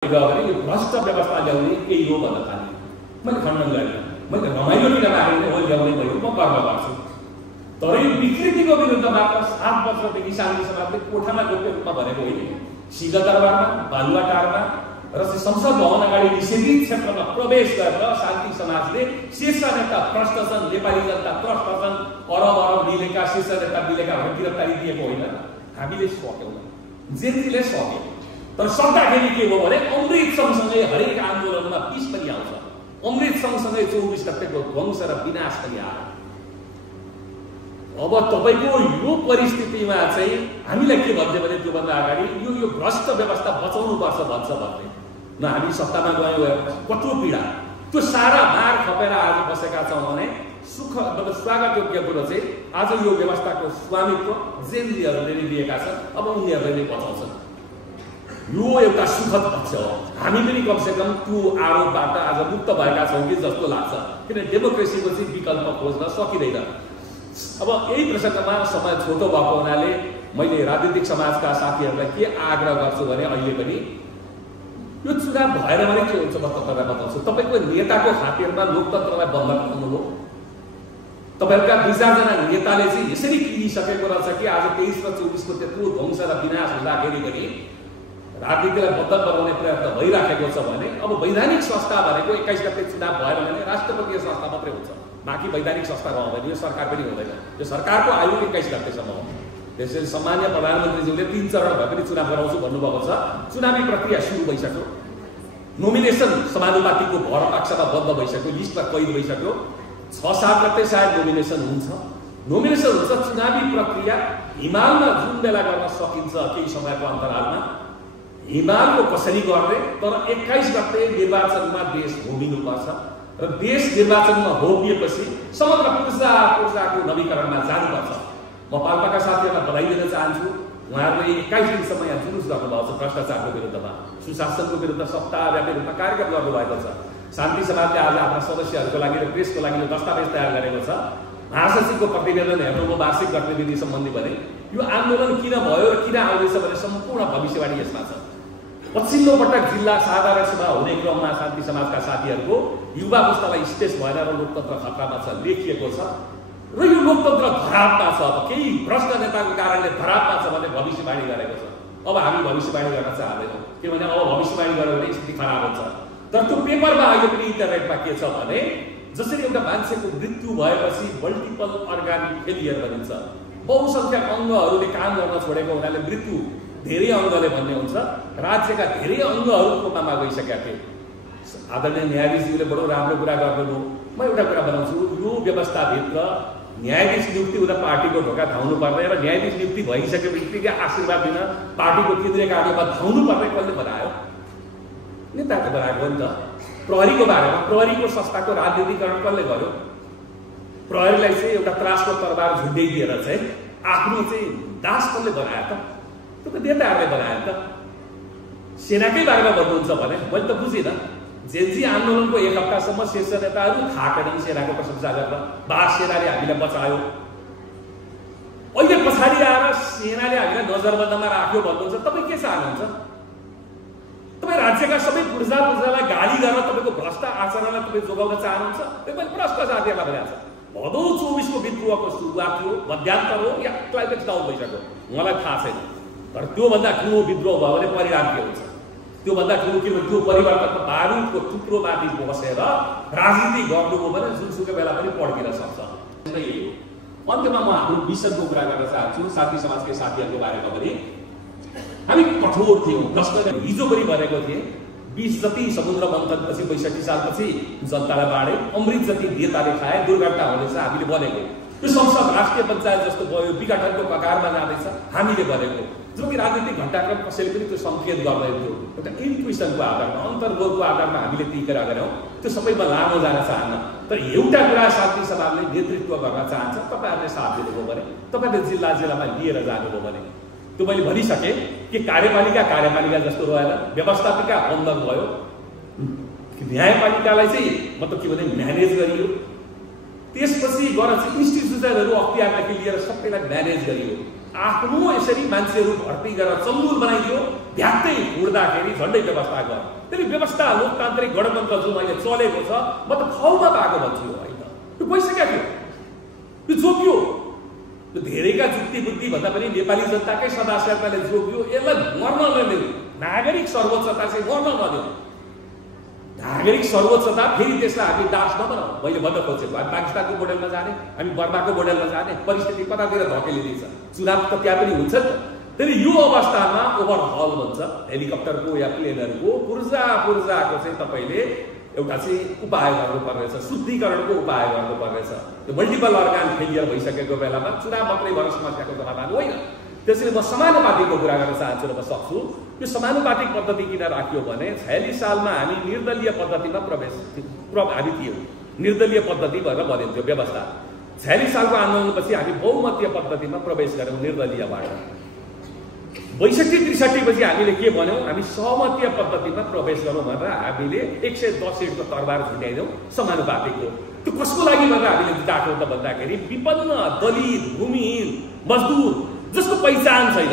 गयो भने यो भ्रष्ट व्यवस्था ल्याउने केही हो भन्न थाले। मैले खण्डन गरेँ, मैले रमाइलो किन राखेँ हो ल्याउने भयो, म गर्व गर्छु। तर यो विकृतिको विरुद्धबाट 7 वर्षदेखि शान्ति समाजले कोठामा गोप्य रूपमा भनेको होइन, सिंहदरबारमा, बालुवाटारमा र संसद भवन अगाडि निषेधित क्षेत्रमा प्रवेश गरेर शान्ति समाजले शीर्ष नेता भ्रष्ट छन्, नेपाली जनता भ्रष्ट छन्, अरब अरब मिलेका शीर्ष नेता मिलेका भनेर गिरफ्तारी दिएको होइन। हामीले सक्यौँ, जेनजीले सक्यो। तर सक्दाखेरि के हो भने अमृत सँगसँगै हरेक आन्दोलनमा विष पनि आउँछ। अमृत सँगसँगै 24 गतेको ध्वंस र विनाश पनि आयो। अब तपाईको यो परिस्थितिमा चाहिँ हामीलाई के भन्थ्यो भने त्योभन्दा अगाडि यो भ्रष्ट व्यवस्था बचाउनु पर्छ भन्छ भन्थे। न हामी सत्तामा गयौँ, कत्रो पीडा, त्यो सारा भार खपेर आज बसेका छौँ भने सुख मतलब स्वागत योग्य कुरो चाहिँ आज यो व्यवस्थाको स्वामित्व जेनजीहरूले नै लिएका छन्। अब उनीहरूले नै बचाउँछन्। यो एउटा सुखद पक्ष हो। हामी पनि कमसेकम त्यो आरोपबाट आज मुक्त भएका छौँ कि जस्तो लाग्छ, किन डेमोक्रेसीको चाहिँ विकल्प खोज्न सकिँदैन। अब यही प्रसङ्गमा समय छोटो भएको हुनाले मैले राजनीतिक समाजका साथीहरूलाई के आग्रह गर्छु भने अहिले पनि यो चुनाव भएर भने के हुन्छ म तपाईँलाई बताउँछु। तपाईँको नेताको खातिरमा लोकतन्त्रलाई बन्द गर्नु हो। तपाईँहरूका 2-4 जना नेताले चाहिँ यसरी किनिसकेको रहेछ कि आज 23 र 24 को त्यत्रो ध्वंस र विनाश हुँदाखेरि पनि राजनीतिलाई बद्ध बनाउने प्रयत्न भइराखेको छ भने अब वैधानिक संस्था भनेको 21 गते चुनाव भएर भने राष्ट्रपतीय संस्था मात्रै हुन्छ। बाँकी वैधानिक संस्था भयो भने यो सरकार पनि हुँदैन। यो सरकारको आयु 21 गतेसम्म हो। त्यसैले सम्मान्य प्रधानमन्त्रीज्यूले 3 चरण भए पनि चुनाव गराउँछु भन्नुभएको छ। चुनावी प्रक्रिया सुरु भइसक्यो। नोमिनेसन समानुपातिको भर पक्षमा बन्द भइसक्यो, लिस्टमा कैद भइसक्यो। 6-7 गते सायद नोमिनेसन हुन्छ। नोमिनेसन हुन्छ, चुनावी प्रक्रिया हिमालमा जुन बेला गर्न सकिन्छ केही समयको अन्तरालमा हिमालको कसरी गर्ने, तर 21 गते निर्वाचनमा देश होमिनुपर्छ र देश निर्वाचनमा होमिएपछि समग्र पूर्जाको नवीकरणमा जानुपर्छ। म पाल्पाका साथीहरूलाई बधाई दिन चाहन्छु। उहाँहरूले 21 दिनसम्म यहाँ जुलुस गर्नुभएको छ भ्रष्टाचारको विरुद्धमा, सुशासनको विरुद्ध सत्ताव्यापी रूपमा कार्यक्रम गर्नुभएको छ। शान्ति समाजले आज आफ्ना सदस्यहरूको लागि र प्रेसको लागि दस्तावेज तयार गरेको छ। महासचिवको प्रतिवेदन हेर्नुको वार्षिक गतिविधि सम्बन्धी भने यो आन्दोलन किन भयो र किन आउँदैछ भने सम्पूर्ण भविष्यवाणी यसमा छ। पछिल्लो पटक जिल्ला साधारण सभा हुने क्रममा शान्ति समाजका साथीहरूको युवा पुस्तालाई स्टेज भएर र लोकतन्त्र खतरामा छ लेखिएको छ र यो लोकतन्त्र धरापमा छ। अब केही भ्रष्ट नेताको कारणले धरापमा छ भने भविष्यवाणी गरेको छ। अब हामी भविष्यवाणी गर्न चाहँदैनौँ, किनभने अब भविष्यवाणी गर्यो भने स्थिति खराब हुन्छ। तर त्यो पेपरमा अहिले पनि इन्टरनेटमा के छ भने जसरी एउटा मान्छेको मृत्यु भएपछि मल्टिपल अर्गान फेलियर भनिन्छ, बहुसङ्ख्यक अङ्गहरूले काम गर्न छोडेको हुनाले मृत्यु धेरै अङ्गले भन्ने हुन्छ। राज्यका धेरै अङ्गहरू कोमामा गइसकेका थिए। आदरणीय न्यायाधीशज्यूले बडो राम्रो कुरा गर्नुभयो। म एउटा कुरा बनाउँछु, यो व्यवस्थाभित्र न्यायाधीश नियुक्ति हुँदा पार्टीको ढोका धाउनु पर्ने र न्यायाधीश नियुक्ति भइसके बित्तिकै आशीर्वाद दिन पार्टीको केन्द्रीय कार्यमा धाउनु पर्ने कसले बनायो? नेताले बनाएको हो नि त। प्रहरीको बारेमा प्रहरीको संस्थाको राजनीतिकरण कसले गर्यो? प्रहरीलाई चाहिँ एउटा त्रासको तरबार झुन्ड्याइदिएर चाहिँ आफ्नो चाहिँ दास कसले बनायो त? त्यो नेताहरूले बनायो नि त। सेनाकै बारेमा भन्नुहुन्छ भने मैले त बुझिनँ। जेनजी आन्दोलनको 1 हप्तासम्म शीर्ष नेताहरू थाकेनन् सेनाको प्रशंसा गर्न, सेनाले हामीलाई बचायो। अहिले पछाडि आएर सेनाले हामीलाई नजरबन्दमा राख्यो भन्नुहुन्छ। तपाईँ के चाहनुहुन्छ? तपाईँ राज्यका सबै पूर्जालाई गाली गरेर तपाईँको भ्रष्ट आचरणलाई तपाईँ जोगाउन चाहनुहुन्छ? तपाईँ भ्रष्ट जातिहरूलाई भनेको छ। भदौ 24 को विद्रोहको सुरुवात थियो, मध्यान्तर हो या क्लाइमेक्स डाउन भइसक्यो, मलाई थाहा छैन। तर त्योभन्दा ठुलो विद्रोह भयो भने परिणाम के हुन्छ? त्योभन्दा ठुलो के त्यो परिवर्तनको बारुदको टुक्रोमाथि बसेर राजनीति गर्नुभयो भने जुनसुकै बेला पनि पड्किन सक्छ। अन्त्यमा म आफ्नो मिसनको कुरा गर्न चाहन्छु। शान्ति समाजकै साथीहरूको बारेमा पनि हामी कठोर थियौँ। जसले हिजो पनि भनेको थिएँ 20 जति समुद्र मन्थनपछि 62 सालपछि जनतालाई बाँडे, अमृत जति नेताले खाए, दुर्घटना हुँदैछ हामीले भनेको। यो संसद राष्ट्रिय पञ्चायत जस्तो भयो, विघटनको कगारमा जाँदैछ हामीले भनेको। जो कि राजनीतिक घटनाक्रम कसैले पनि त्यो सङ्केत गर्दैन थियो। एउटा इन्ट्युसनको आधारमा, अन्तर्बोधको आधारमा हामीले ती कुरा गऱ्यौँ। त्यो सबैमा लामो जान चाहन्न। तर एउटा कुरा शान्ति समाजले नेतृत्व गर्न चाहन्छ। तपाईँहरूले साथ दिनुभयो भने, तपाईँले जिल्लामा लिएर जानुभयो भने, त्यो मैले भनिसकेँ कि कार्यपालिका जस्तो रहेन, व्यवस्थापिका बन्द भयो, न्यायपालिकालाई चाहिँ मतलब के भने म्यानेज गरियो, त्यसपछि गएर चाहिँ इन्स्टिट्युसनहरू अख्तियारदेखि लिएर सबैलाई म्यानेज गरियो। आफ्नो यसरी मान्छेहरू भर्ती गरेर चल्मुल बनाइदियो, भ्याक्कै उड्दाखेरि झन्डै व्यवस्था गर। त्यसले व्यवस्था लोकतान्त्रिक गणतन्त्र जुन अहिले चलेको छ म त फाउमा पाएको भन्छु यो होइन, यो भइसक्यो थियो, यो जोगियो। यो धेरैका जुक्ति बुद्धि भन्दा पनि नेपाली जनताकै सदाशयताले जोगियो। यसलाई मर्न नदियो, नागरिक सर्वोच्चता चाहिँ मर्न नदियो। नागरिक सर्वोच्चता फेरि त्यसलाई हामी दास नबनाऊ। मैले भन्न खोजेको हामी पाकिस्तानको मोडेलमा जाने, हामी बर्माको मोडेलमा जाने, परिस्थिति कतातिर धकेलिदिन्छ, चुनाव त त्यहाँ पनि हुन्छ नि। त्यसले यो अवस्थामा ओभरहल भन्छ हेलिकप्टरको या प्लेनहरूको पूर्जाको चाहिँ तपाईँले एउटा चाहिँ उपाय गर्नुपर्नेछ, शुद्धिकरणको उपाय गर्नुपर्नेछ। त्यो मल्टिपल अर्गान फेलियर भइसकेको बेलामा चुनाव मात्रै भएर समस्याको समाधान होइन। त्यसैले म समानुपातिकको कुरा गर्न चाहन्छु र म सक्छु। यो समानुपातिक पद्धति किन राखियो भने 46 सालमा हामी निर्दलीय पद्धतिमा हामी थियौँ। निर्दलीय पद्धति भनेर भनिन्थ्यो व्यवस्था। 46 सालको आन्दोलनपछि हामी बहुमतीय पद्धतिमा प्रवेश गऱ्यौँ निर्दलीयबाट। 62-63 पछि हामीले के भन्यौँ, हामी सहमतीय पद्धतिमा प्रवेश गरौँ भनेर हामीले 110 सिटको तरबार झुन्ड्याइदियौँ समानुपातिकको। त्यो कसको लागि भनेर हामीले जुटाएको त भन्दाखेरि विपन्न, दलित, भूमिहीन, मजदुर जसको पहिचान छैन,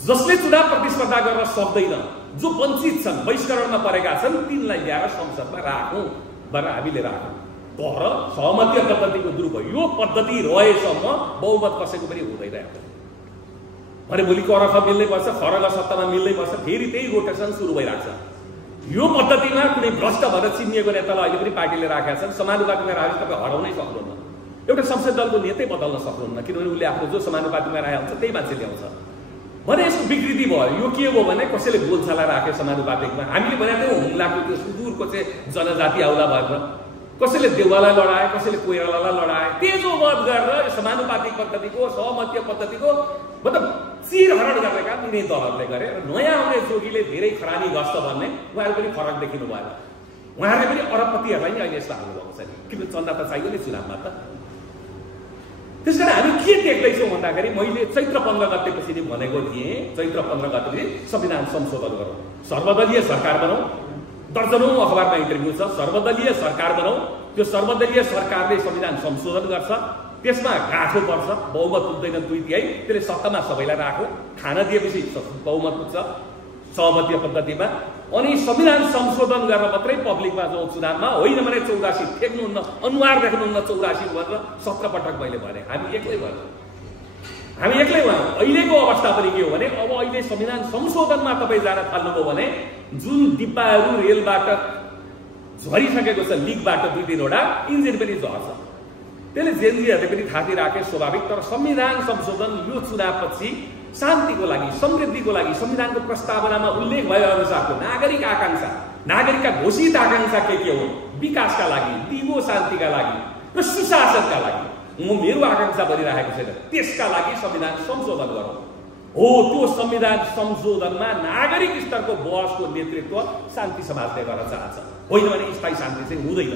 जसले चुनाव प्रतिस्पर्धा गर्न सक्दैन, जो वञ्चित छन्, बहिष्करणमा परेका छन्, तिनलाई ल्याएर संसदमा राखौँ भनेर हामीले राख्यौँ। तर सहमतीय पद्धतिको दुरुपयोग, यो पद्धति रहेसम्म बहुमत कसैको पनि हुँदैन भने भोलिको अर्थ मिल्नै पर्छ, फरक सत्तामा मिल्नै पर्छ, फेरि त्यही रोटेसन सुरु भइरहेको छ। यो पद्धतिमा कुनै भ्रष्ट भएर चिनिएको नेतालाई अहिले पनि पार्टीले राखेका छन्। समानुपातिकमा राखेर तपाईँ हराउनै सक्नुहुन्न, एउटा संसद दलको नेतै बदल्न सक्नुहुन्न, किनभने उसले आफ्नो जो समानुपातिकमा राखेको हुन्छ त्यही मान्छे ल्याउँछ भने यसको विकृति भयो। यो के हो भने कसैले गोलछाला राख्यो समानुपातिकमा, हामीले भनेको थियौँ हुम्लाको त्यो सुदूरको चाहिँ जनजाति आउला भएर, कसैले देउवालाई लडाए, कसैले कोइरालालाई लडाए, तेजोवध गरेर समानुपातिक पद्धतिको, सहमतीय पद्धतिको मतलब चिरहरण गर्ने काम यिनै दलहरूले गरे। र नयाँ आउने जोगीले धेरै खरानी गस्त भन्ने उहाँहरू पनि फरक देखिनु भएन। उहाँहरूले पनि अरबपतिहरूलाई नै अहिले यस्तो हाल्नुभएको छ, किन चन्दा त चाहियो नि चुनावमा त। त्यस कारण हामी के देख्दैछौँ भन्दाखेरि मैले चैत्र 15 गतेपछि नै भनेको थिएँ, चैत्र 15 गतेपछि संविधान संशोधन गरौँ, सर्वदलीय सरकार बनाऊ। दर्जनौं अखबारमा इन्टरभ्यू छ, सर्वदलीय सरकार बनाऊ। त्यो सर्वदलीय सरकारले संविधान संशोधन गर्छ, त्यसमा गाँठो पर्छ, बहुमत पुग्दैन 2/3, त्यसले सत्तामा सबैलाई राख्यो, खान दिएपछि बहुमत पुग्छ सहमतीय पद्धतिमा। अनि संविधान संशोधन गरेर मात्रै पब्लिकमा जाउँ चुनावमा, होइन भने 84 फेक्नुहुन्न, अनुहार देख्नुहुन्न 84 भनेर 17 पटक मैले भने। हामी एक्लै भयौँ, हामी एक्लै भयौँ। अहिलेको अवस्था पनि के हो भने अब अहिले संविधान संशोधनमा तपाईँ जान थाल्नुभयो भने जुन डिब्बाहरू रेलबाट झरिसकेको छ, लिकबाट 2-3वटा इन्जिन पनि झर्छ, त्यसले जेनजीहरूले पनि थाती राखे स्वाभाविक। तर संविधान संशोधन यो चुनावपछि शान्तिको लागि, समृद्धिको लागि, संविधानको प्रस्तावनामा उल्लेख भए अनुसारको नागरिक आकांक्षा, नागरिकका घोषित आकांक्षा के हो, विकासका लागि, दिगो शान्तिका लागि र सुशासनका लागि म मेरो आकांक्षा भनिरहेको छैन, त्यसका लागि संविधान संशोधन गरौँ। हो त्यो संविधान संशोधनमा नागरिक स्तरको बहसको नेतृत्व शान्ति समाजले गर्न चाहन्छ, होइन भने स्थायी शान्ति चाहिँ हुँदैन।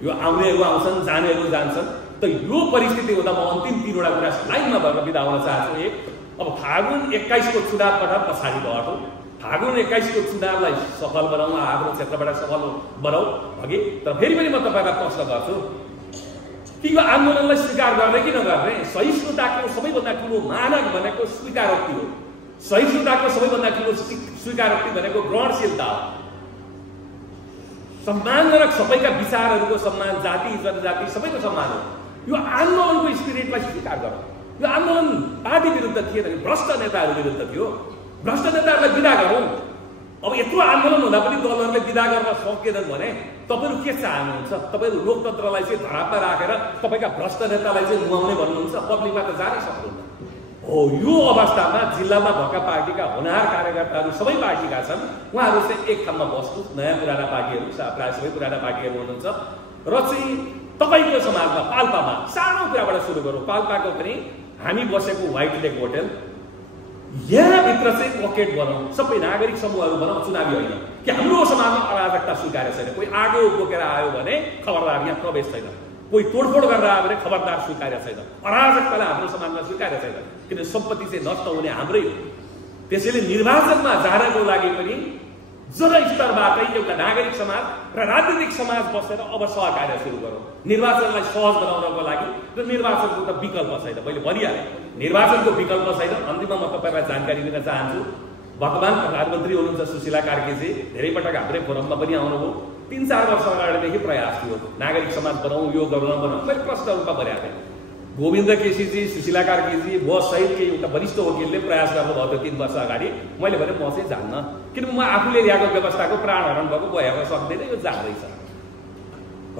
यो आउनेहरू आउँछन्, जानेहरू जान्छन्। त यो परिस्थिति हुँदा म अन्तिम 3वटा कुरा लाइनमा भएर बिदा हुन चाहन्छु। एक, अब फागुन 21 को चुनावबाट पछाडि हटौँ, फागुन 21 को चुनावलाई सफल बनाउँ, आफ्नो क्षेत्रबाट सफल बनाऊ अघि। तर फेरि पनि म तपाईँलाई प्रश्न गर्छु कि यो आन्दोलनलाई स्वीकार गर्ने कि नगर्ने? सहिष्णुताको सबैभन्दा ठुलो मानक भनेको स्वीकारोक्ति हो। सहिष्णुताको सबैभन्दा ठुलो स्वीकारोक्ति भनेको ग्रहणशीलता हो। सम्मानजनक सबैका विचारहरूको सम्मान, जाति जनजाति सबैको सम्मान हो। यो आन्दोलनको स्पिरिटलाई स्वीकार गरौँ। यो आन्दोलन पार्टी विरुद्ध थिएन, भ्रष्ट नेताहरू विरुद्ध थियो। भ्रष्ट नेताहरूलाई विदा गरौँ। अब यत्रो आन्दोलन हुँदा पनि दलहरूले विदा गर्न सकेनन् भने तपाईँहरू के चाहनुहुन्छ? तपाईँहरू लोकतन्त्रलाई चाहिँ धरापमा राखेर तपाईँका भ्रष्ट नेतालाई चाहिँ नुहाउने भन्नुहुन्छ? पब्लिकमा त जानै सक्नुहुन्न। हो यो अवस्थामा जिल्लामा भएका पार्टीका होनहार कार्यकर्ताहरू सबै पार्टीका छन्, उहाँहरू चाहिँ एक ठाउँमा बस्नु, नयाँ पुराना पार्टीहरू प्रायः सबै पुराना पार्टीहरू हुनुहुन्छ र चाहिँ तपाईँको समाजमा पाल्पामा सानो कुराबाट सुरु गरौँ। पाल्पाको पनि हामी बसेको व्हाइट लेक होटल, यहाँभित्र चाहिँ पकेट बनाऊ, सबै नागरिक समूहहरू बनाऊ, चुनावी होइन कि हाम्रो समाजमा अराजकता स्वीकार छैन। कोही आगो बोकेर आयो भने खबरदार, यहाँ प्रवेश छैन। कोही तोडफोड गरेर आयो भने खबरदार स्वीकार छैन। अराजकतालाई हाम्रो समाजमा स्वीकार छैन, किन सम्पत्ति चाहिँ नष्ट हुने हाम्रै हो। त्यसैले निर्वाचनमा जानको लागि पनि जनस्तरबाटै एउटा नागरिक समाज र राजनीतिक समाज बसेर अब सहकार्य सुरु गरौँ निर्वाचनलाई सहज बनाउनको लागि। र निर्वाचनको त विकल्प छैन, मैले भनिहालेँ निर्वाचनको विकल्प छैन। अन्तिममा म तपाईँलाई जानकारी दिन चाहन्छु, वर्तमान प्रधानमन्त्री हुनुहुन्छ सुशीला कार्कीजी, धेरै पटक हाम्रै फोरममा पनि आउनुभयो। 3-4 वर्ष अगाडिदेखि प्रयास थियो नागरिक समाज बनाऊ, यो गरौँ बनाऊ। मैले प्रश्न रूपमा भनेको थिएँ, गोविन्द केसीजी, सुशीला कार्कीजी, म सहित केही एउटा वरिष्ठ वकिलले प्रयास गर्नुभएको थियो 3 वर्ष अगाडि। मैले भने म चाहिँ जान्न, किनभने म आफूले ल्याएको व्यवस्थाको प्राणहरण भएको भएर सक्दैन, यो जाँदैछ।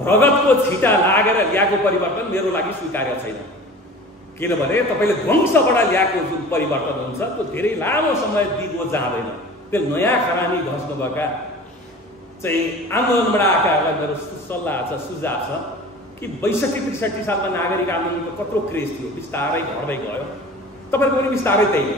रगतको छिटा लागेर ल्याएको परिवर्तन मेरो लागि स्वीकार्य छैन, किनभने तपाईँले ध्वंसबाट ल्याएको जुन परिवर्तन हुन्छ त्यो धेरै लामो समय दिगो जाँदैन। त्यो नयाँ खरानी घस्नुभएका चाहिँ आन्दोलनबाट आएकाहरूलाई मेरो सल्लाह छ, सुझाव छ कि 62-63 सालमा नागरिक आन्दोलनको कत्रो क्रेज थियो, बिस्तारै घट्दै गयो। तपाईँको पनि बिस्तारै त्यही